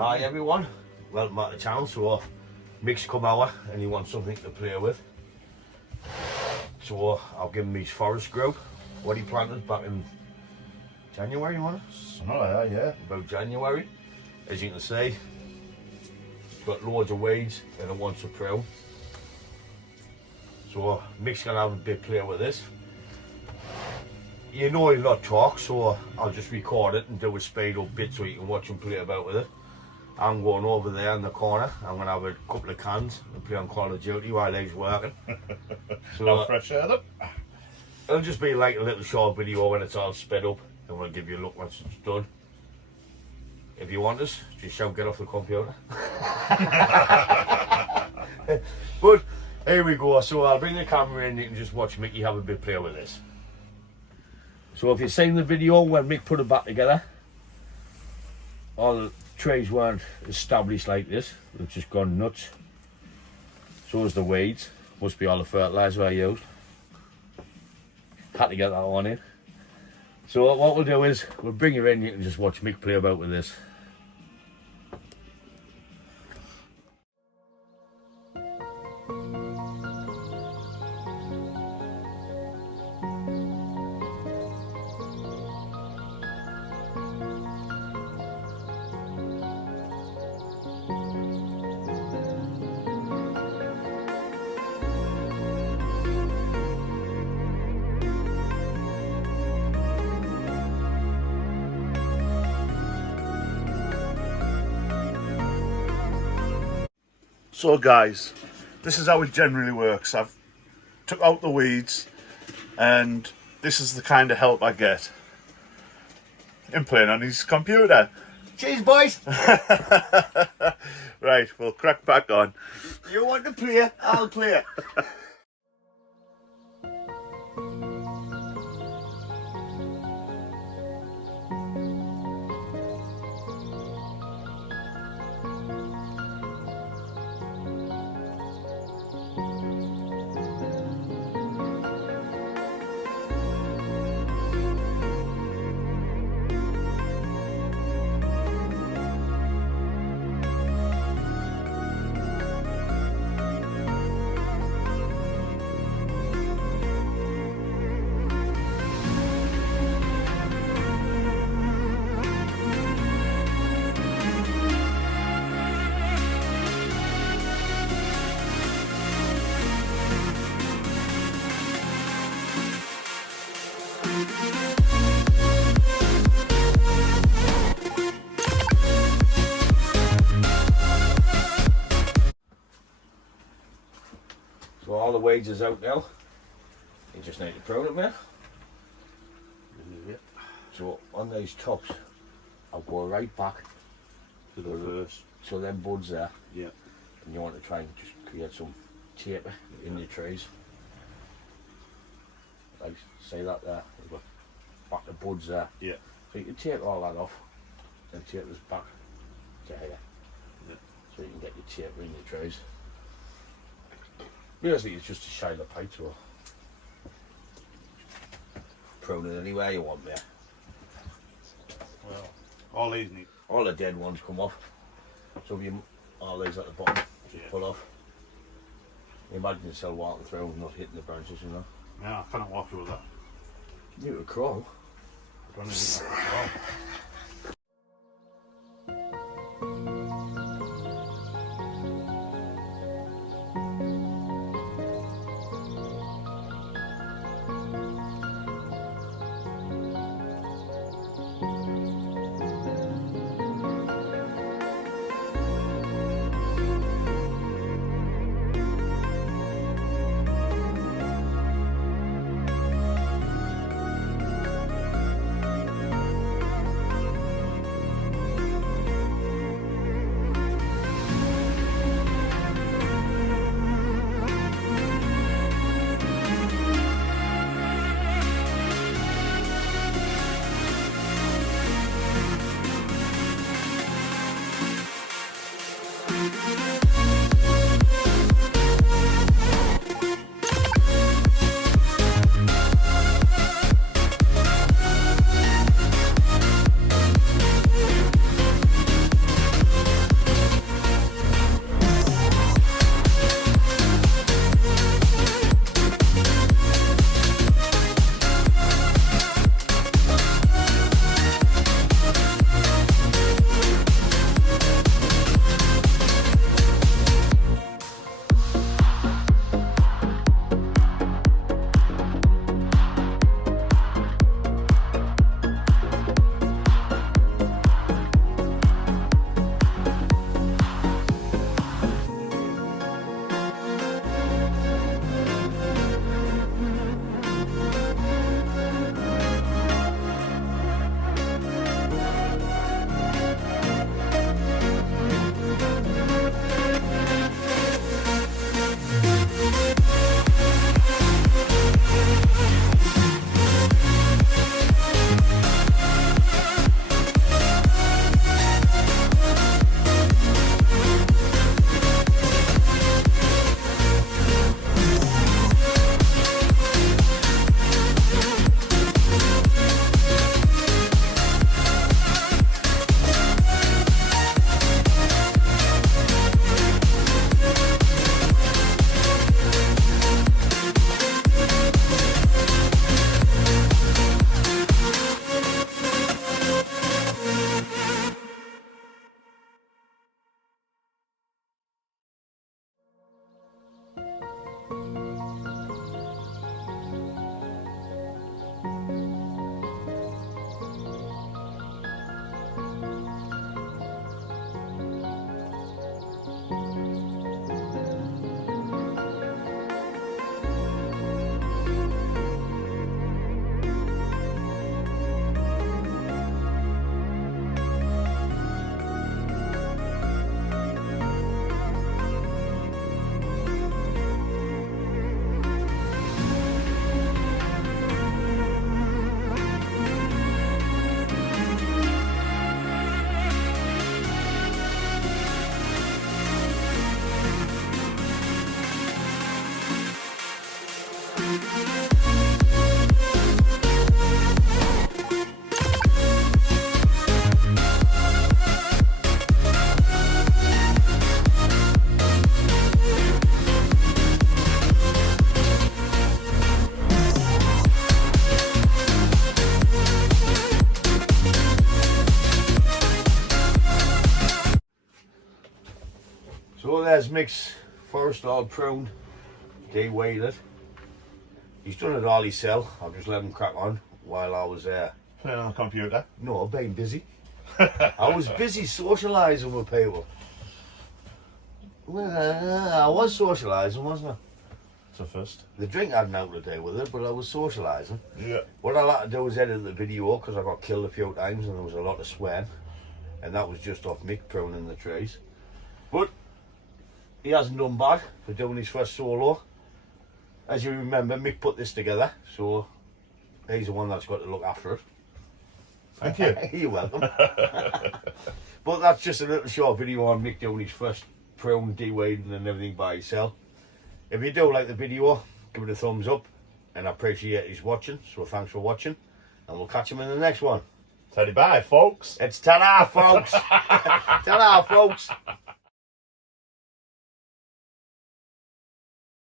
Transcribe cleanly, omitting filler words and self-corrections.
Hi everyone, welcome back to the channel. So Mick's come over and he wants something to play with. So I'll give him his forest grow, what he planted back in January, wasn't it? Something like that, yeah. About January. As you can see, it's got loads of weeds and it wants to prune. So Mick's gonna have a bit play with this. You know he'll not talk, so I'll just record it and do a speed up bit so you can watch him play about with it. I'm going over there in the corner. I'm going to have a couple of cans and play on Call of Duty while he's working. So no fresh air then? It'll just be like a little short video when it's all sped up, and we'll give you a look once it's done. If you want us, just shout get off the computer. But here we go. So I'll bring the camera in, you can just watch Mickey have a bit play with this. So if you've seen the video when Mick put it back together, all the trees weren't established like this, they've just gone nuts. So is the weeds, must be all the fertiliser I used. Had to get that one in. So what we'll do is, we'll bring you in, you can just watch Mick play about with this. So guys, this is how it generally works. I've took out the weeds and this is the kind of help I get in playing on his computer. Cheers boys! Right, we'll crack back on. You want to play? I'll play. So all the weeds is out now. You just need to prune them now. Yeah. So on these tops, I'll go right back To the first. to them buds there. Yeah. And you want to try and just create some taper in your trees. Like say that there, you've got back the buds there. Yeah. So you can tape all that off and tape this back to here. Yeah. So you can get your taper in your trees. Basically it's just a shine of pipe or prune it anywhere you want there. Well, all these need. All the dead ones come off. So if you all these at the bottom, just pull off. You imagine yourself walking through and not hitting the branches, you know. Yeah, I cannot walk through that. You would crawl. I don't even think I can crawl. there's Mick's forest all pruned, de-weighted. He's done it all himself. I've just let him crack on while I was there. Playing on the computer. No, I've been busy. I was busy socialising with people. Well, I was socialising, wasn't I? So first. The drink had nothing to do with it, but I was socialising. Yeah. What I like to do is edit the video because I got killed a few times and there was a lot of swearing. And that was just off Mick pruning the trees. But he hasn't done bad for doing his first solo. As you remember, Mick put this together, so he's the one that's got to look after it. Thank you. You're welcome. But that's just a little short video on Mick doing his first prune, de-weeding and everything by himself. If you do like the video, give it a thumbs up, and I appreciate his watching, so thanks for watching, and we'll catch him in the next one. Teddy bye, folks. It's ta-da, folks. Ta-da, folks.